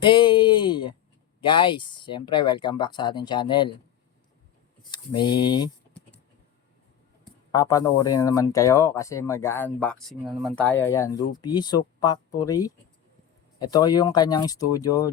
Hey! Guys, siyempre welcome back sa ating channel. May papanoorin na naman kayo kasi mag-unboxing na naman tayo. Ayan, Luffy Sock Factory. Ito yung kanyang studio,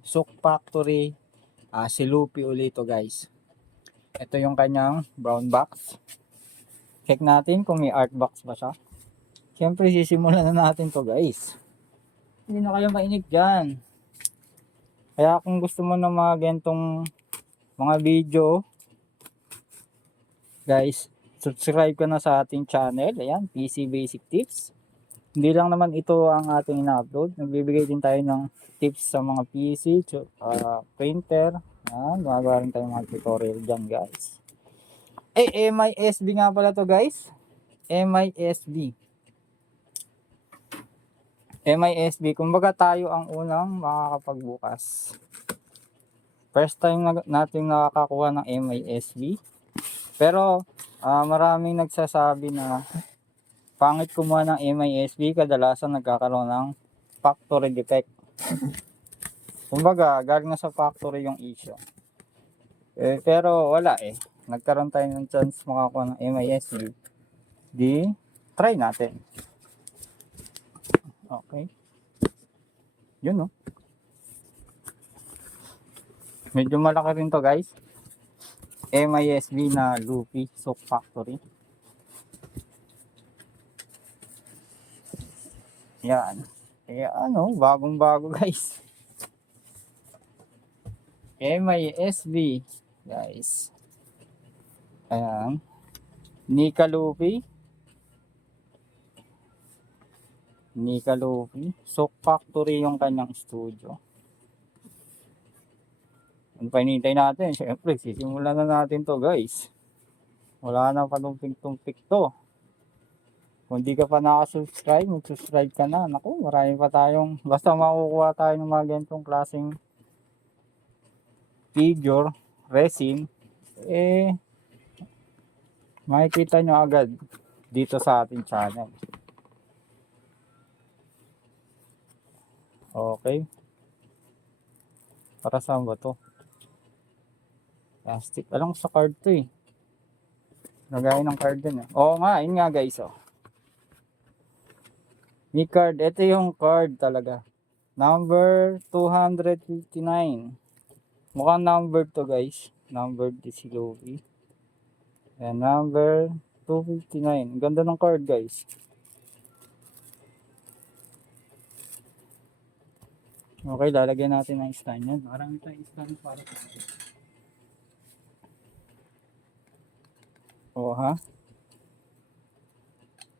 Sock Factory. Si Luffy ulit to guys. Ito yung kanyang brown box. Check natin kung may art box ba siya. Siyempre sisimulan na natin to guys. Hindi na kayo mainig dyan. Kaya kung gusto mo ng mga gantong mga video, guys, subscribe ka na sa ating channel. Ayan, PC Basic Tips. Hindi lang naman ito ang ating ina-upload. Nagbibigay din tayo ng tips sa mga PC, printer. Ayan, gumagawa rin tayo mga tutorial dyan guys. MISB nga pala to guys. MISB. MISB, kumbaga tayo ang unang makakapagbukas. First time natin nakakakuha ng MISB. Pero maraming nagsasabi na pangit kumuha ng MISB, kadalasan nagkakaroon ng factory defect. Kumbaga, galing na sa factory yung issue. Pero wala nagkaroon tayo ng chance makakuha ng MISB. Di, try natin. Okay. Yun no. Medyo malaki rin to guys. MISB na Luffy Sock Factory. Yan. Bagong bago guys. MISB guys. Ayan. Nika Luffy Sock Factory yung kanyang studio. Ano pa hinihintay natin? Siyempre sisimulan na natin to guys. Wala na panumpik-tumpik to. Kung di ka pa nakasubscribe, mag-subscribe ka na. Naku, marami pa tayong, basta makukuha tayo ng mga ganitong klaseng figure, resin, makikita nyo agad dito sa ating channel. Okay. Para saan ba to? Plastic. Alam ko sa card to Lagay ng card din Oo nga, yun nga guys May card. Ito yung card talaga. Number 259. Mukhang number to guys. Number si Luffy. Ayan, number 259. Ganda ng card guys. Okay, lalagyan natin ng stand yan. Marami tayong stand para sa ha.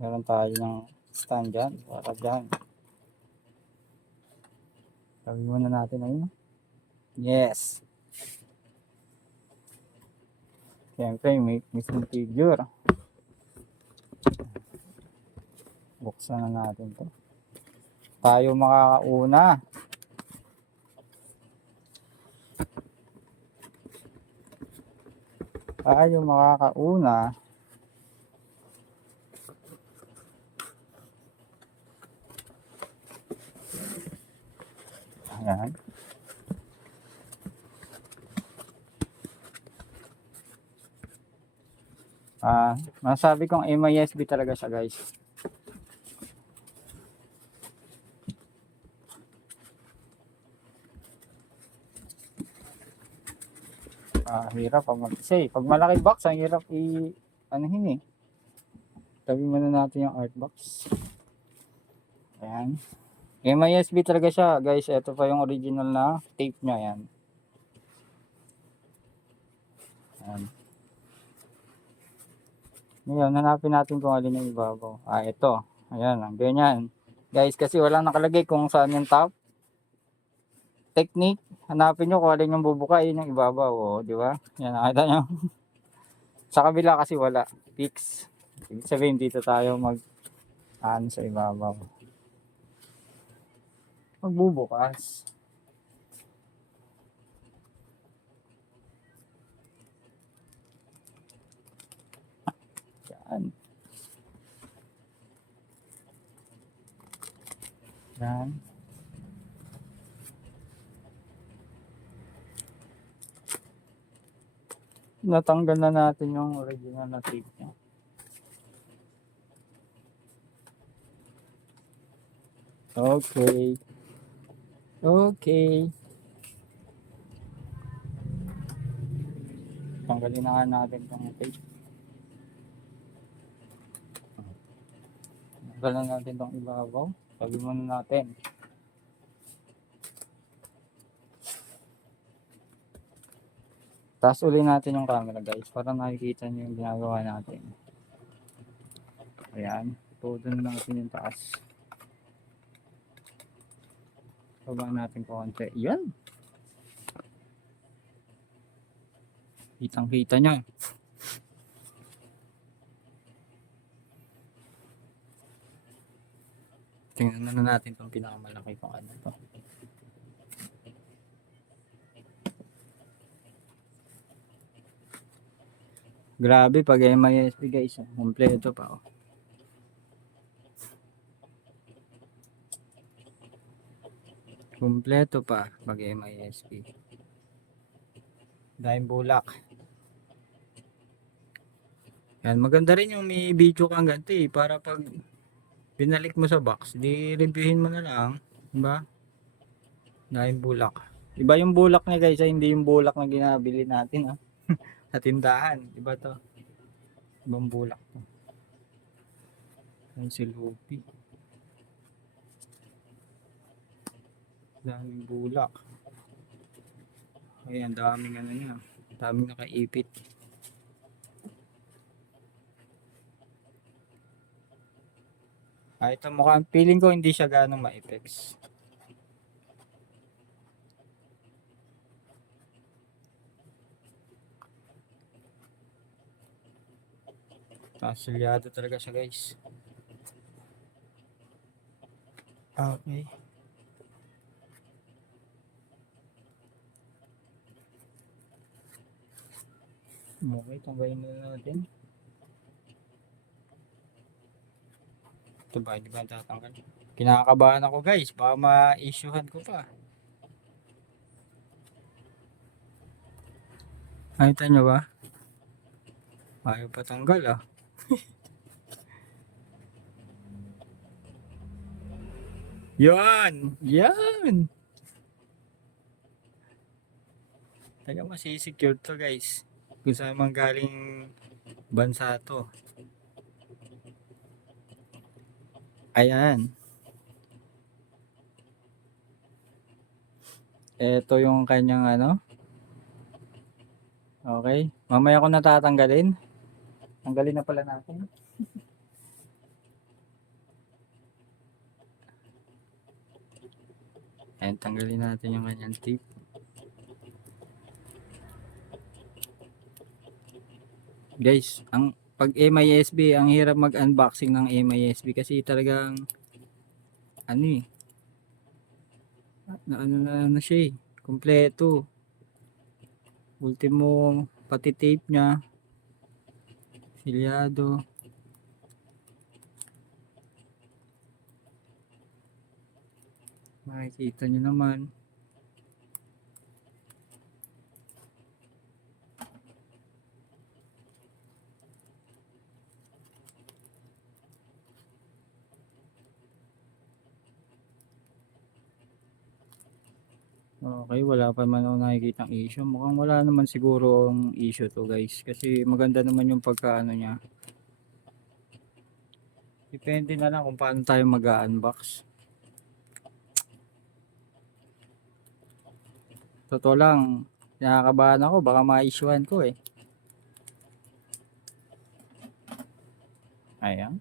Meron tayo ng stand dyan. Para dyan. Sabi muna natin ayun. Yes. Siyempre, may mismong figure. Buksan na natin to. Tayo makakauna. Tayo makakauna. Ayan. Masabi kong MISB talaga siya guys. Hirap kasi pag malaki box, ang hirap anuhin Tabi muna natin yung art box. Ayan. MISB talaga siya guys. Ito pa yung original na tape nya yan. Ayan. Ngayon, hanapin natin kung alin yung ibabaw. Ito. Ayan, ganyan. Guys, kasi walang nakalagay kung saan yung top. Technique, hanapin nyo kung alin yung bubuka, yun yung ibabaw. Di ba? Yan, nakita nyo. Sa kabila kasi wala. Fix. Ibig sabihin, dito tayo sa ibabaw. Magbubukas. Yan. Yan. natanggal na natin yung original na tape niya. Okay. Okay. Tanggalin na nga natin itong tape. Tanggalan natin itong ibabaw. Sabi muna natin. Taas uli natin yung camera guys para nakikita nyo yung ginagawa natin. Ayan. Todo na natin yung taas. Baba natin konti. Yan. Kitang kita nyo. Tingnan na natin itong pinakamalaki kung ano to. Grabe pag MISP guys. Kompleto pa. Oh. Kompleto pa pag MISP. Dahil bulak. Yan, maganda rin yung may video kang ganti para pag binalik mo sa box, di reviewin mo na lang, diba? Dahil bulak. Iba yung bulak niya guys, hindi yung bulak na ginabili natin sa tindahan. Iba to. Ibang bulak to. Yan si Lupi. Daming bulak. Ayan, daming ano niya. Daming nakaipit. Ito mukhang feeling ko hindi siya ganong ma-effects. Silyado talaga siya guys. Okay. Okay, tanggalin muna natin. Ito ba, hindi ba tatanggal? Kinakabahan ako guys, baka ma-issuehan ko pa. Nakita nyo ba? Ayaw pa tanggal Yan! Yan! Taga masisecure to guys. Kung saan man galing bansa to. Ayan. Ito yung kanyang ano. Okay. Mamaya ko natatanggalin. Tanggalin na pala natin. Ayan, tanggalin natin yung kanyang tape. Guys, pag MISB, ang hirap mag-unboxing ng MISB kasi talagang ano na siya kompleto. Ultimo, pati tape niya. Silyado. Makikita nyo naman. Okay, wala pa man ako nakikitang issue. Mukhang wala naman siguro ang issue to guys. Kasi maganda naman yung pagkaano niya. Depende na lang kung paano tayo mag-unbox. Totoo lang, nakakabahan ako. Baka ma-issuehan ko Ayan.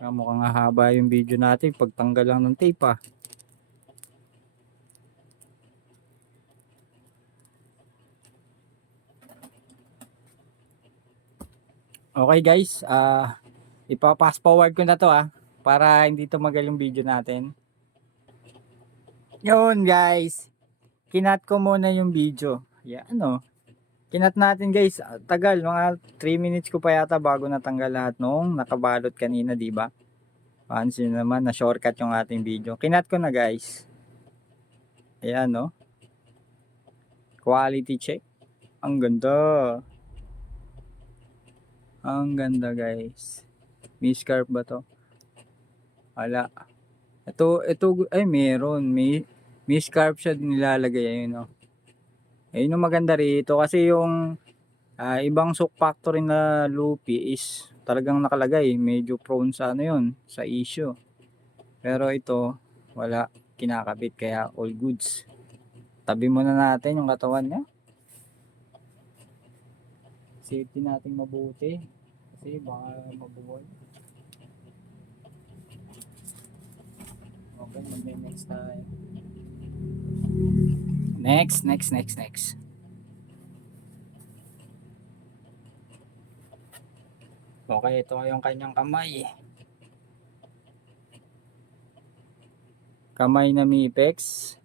Mukhang haba yung video natin. Pagtanggal lang ng tape Okay guys, ipa-fast forward ko na to para hindi tumagal yung video natin. Yun guys, kinat ko muna yung video. Yan kinat natin guys, tagal, mga 3 minutes ko pa yata bago natanggal lahat nung nakabalot kanina, di ba? Pansin naman na shortcut yung ating video. Kinat ko na guys. Ayan Quality check. Ang ganda. Ang ganda guys. May scarf ba to? Wala. Ito, ay meron. May scarf siya nilalagay. Ayun, oh. Ayun yung maganda rito. Kasi yung ibang sock factory na Luffy is talagang nakalagay. Medyo prone sa ano yun. Sa issue. Pero ito, wala. Kinakabit. Kaya all goods. Tabi muna natin yung katawan niya. Safety natin mabuti. Kasi baka mabuwal. Okay, mag-next tayo. Next. Okay, ito yung kanyang kamay. Kamay na may apex.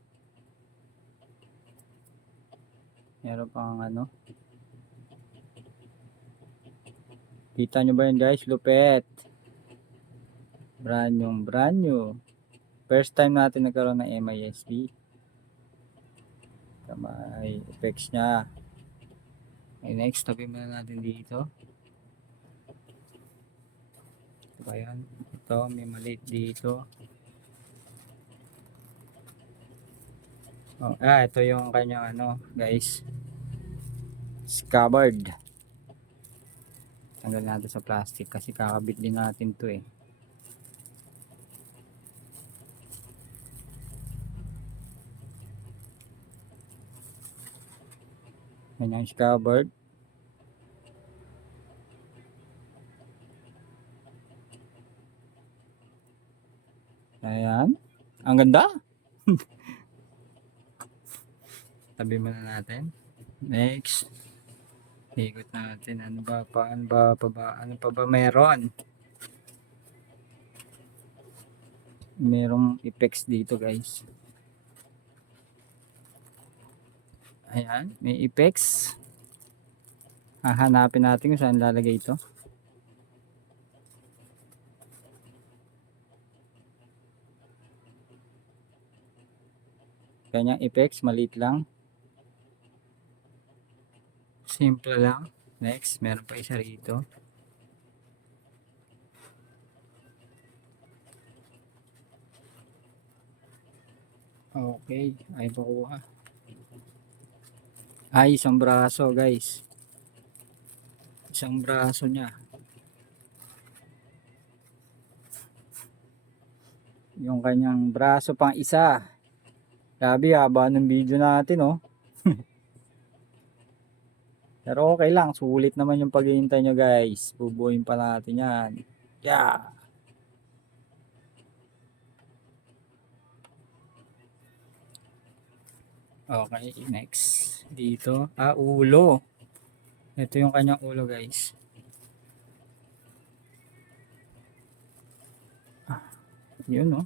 Meron pang ano. Kita nyo ba yun guys? Lupet. Brand new. First time natin nagkaroon ng MISB. Kamay apex nya. Okay, next, tabi muna natin dito. Ito ba yan? Ito, may maliit dito. Oh, ito yung kanyang ano, guys. Scabbard. Tanggal natin sa plastic kasi kakabit din natin to eh. Kanyang scabbard. Ayan. Ang ganda. Tabi muna natin. Next. Ikot natin. Ano pa ba meron? Merong effects dito guys. Ayan. May effects. Hahanapin natin kung saan lalagay ito. Kanyang effects. Maliit lang. Simple lang. Next. Meron pa isa rito. Okay, ay pakuha. Ay, isang braso guys. Isang braso niya. Yung kanyang braso pang isa. Grabe, haba ng video natin oh. Pero okay lang, sulit naman yung paghihintay nyo guys. Bubuhin pa natin yan. Yeah. Okay, next. Dito. Ulo. Ito yung kanyang ulo guys. Yun oh.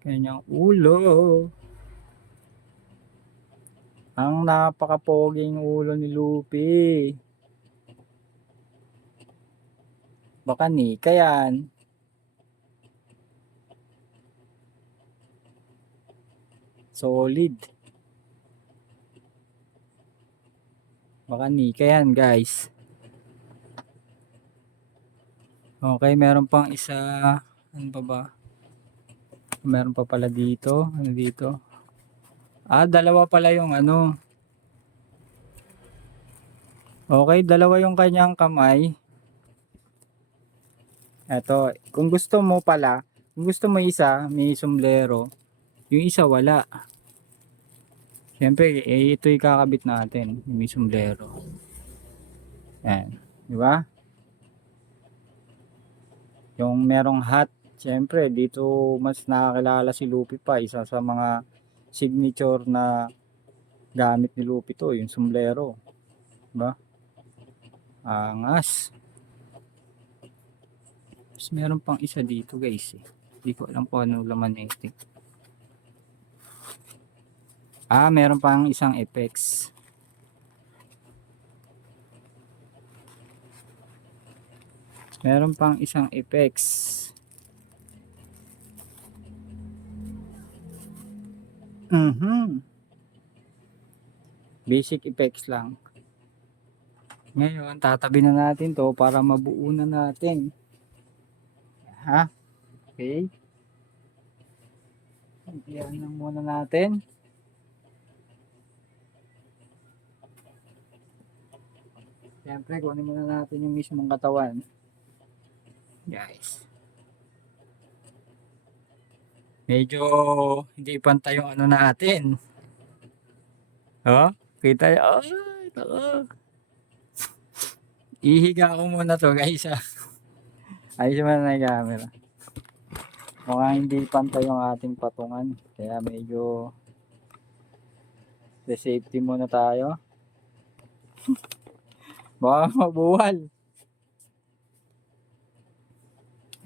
Kanyang ulo. Ang napakapoging ulo ni Luffy. Baka Nika yan. Solid. Baka Nika yan guys. Okay, meron pang isa. Ano pa ba? Meron pa pala dito. Ano dito? Dalawa pala yung ano. Okay, dalawa yung kanyang kamay. Eto, kung gusto mo pala, kung gusto mo isa, may sombrero. Yung isa wala. Siyempre, ito yung kakabit natin. May sombrero. Yan. Di ba? Yung merong hat. Siyempre, dito mas nakakilala si Luffy pa. Isa sa mga signature na gamit ni Luffy to. Yung sombrero. Diba? Angas. Tapos meron pang isa dito guys. Hindi ko alam kung ano laman ito. Meron pang isang effects. Meron pang isang effects. Mhm. Basic effects lang. Ngayon, tatabi na natin to para mabuo na natin. Ha? Okay. Yan lang muna natin. Siyempre, kunin muna natin yung mismong katawan. Guys. Medyo hindi pantay yung ano natin. Oh, kita nyo. Ay, nako. Ihiga ko muna to guys. Ayos mo na yung camera. Mukhang hindi pantay yung ating patungan. Kaya medyo the safety muna tayo. Baka mabuwal.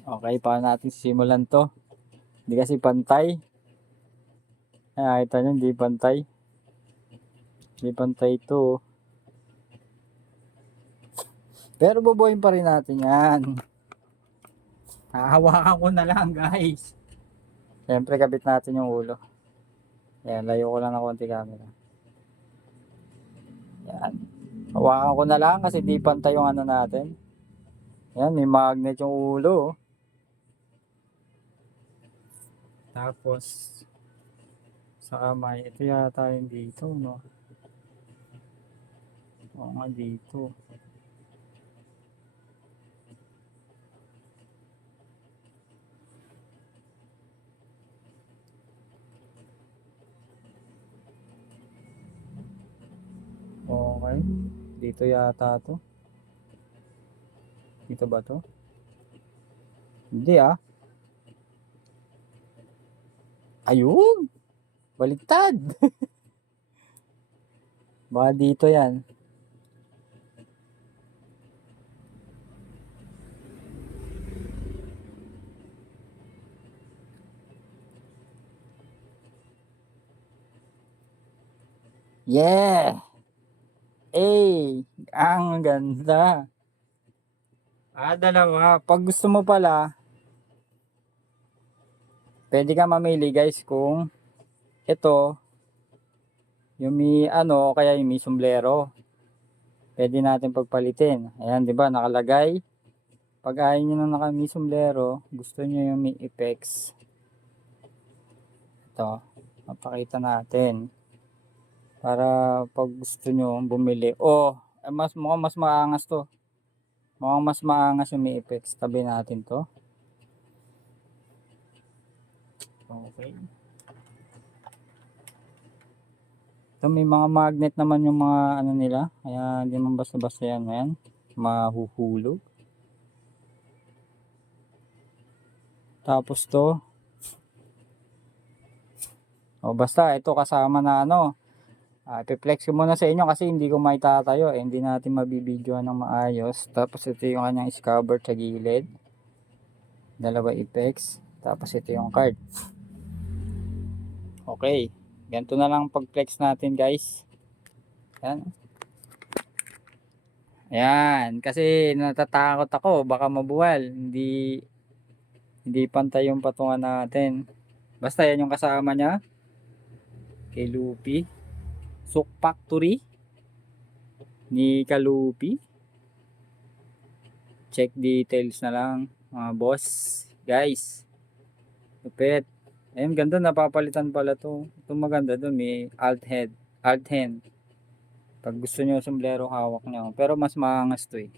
Okay, paano natin simulan to? Hindi kasi pantay. Ay, kita nyo, hindi pantay. Hindi pantay to. Pero bubuhayin pa rin natin yan. Hahawakan ko na lang guys. Siyempre kabit natin yung ulo. Yan, layo ko lang ng konti camera. Yan. Hawakan ko na lang kasi di pantay yung ano natin. Yan, may magnet yung ulo. Tapos sa kamay, ito yata yung dito, no? Oo nga, dito. Okay. Dito yata to. Dito ba to? Hindi ah. Ayun! Baliktad! Baka dito yan. Yeah! Ang ganda. Dalawa. Pag gusto mo pala, pwede ka mamili guys kung ito, yung may ano, kaya yung may sombrero. Pwede natin pagpalitin. Ayan, di ba nakalagay. Pag ayaw nyo na may sombrero, gusto nyo yung may effects. Ito, mapakita natin. Para pag gusto nyo bumili. Mukhang mas maangas to. Mukhang mas maangas yung may effects. Tabi natin to. Okay. Ito may mga magnet naman yung mga ano nila. Kaya hindi man basta-basta yan. Ayan. Mahuhulog. Tapos to. Basta ito kasama na ano. I-flex ko muna sa inyo kasi hindi ko maitatayo. Hindi natin mabibidyoan ng maayos. Tapos ito yung kanyang scabbard sa gilid. Dalawa effects. Tapos ito yung card. Okay. Ganito na lang pag-flex natin guys. Ayan. Ayan. Kasi natatakot ako. Baka mabuwal. Hindi pantay yung patungan natin. Basta yan yung kasama niya. Kay Lupi. Souk Factory. Ni Kalupi. Check details na lang. Mga boss. Guys. Lupit. Ayun, ganda, napapalitan pala to. Ito maganda doon, may alt hand. Pag gusto nyo sombrero, hawak nyo. Pero mas maangas to eh.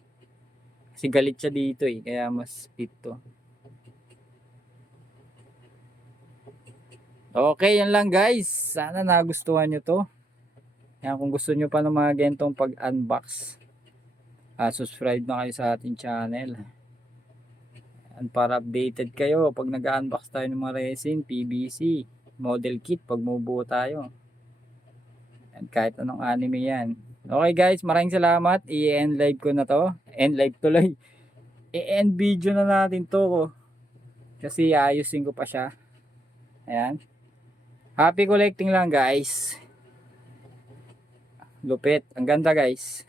Kasi galit siya dito eh, kaya mas fit to. Okay, yan lang guys. Sana nagustuhan nyo to. Yan, kung gusto nyo pa ng mga gentong pag-unbox, subscribe na kayo sa ating channel. Para updated kayo pag nag-unbox tayo ng mga resin, PVC, model kit pag mubuo tayo. And kahit anong anime yan. Okay guys, maraming salamat. I-end live ko na to. End live tuloy. I-end video na natin to. Kasi ayusin ko pa siya. Ayan. Happy collecting lang guys. Lupit. Ang ganda guys.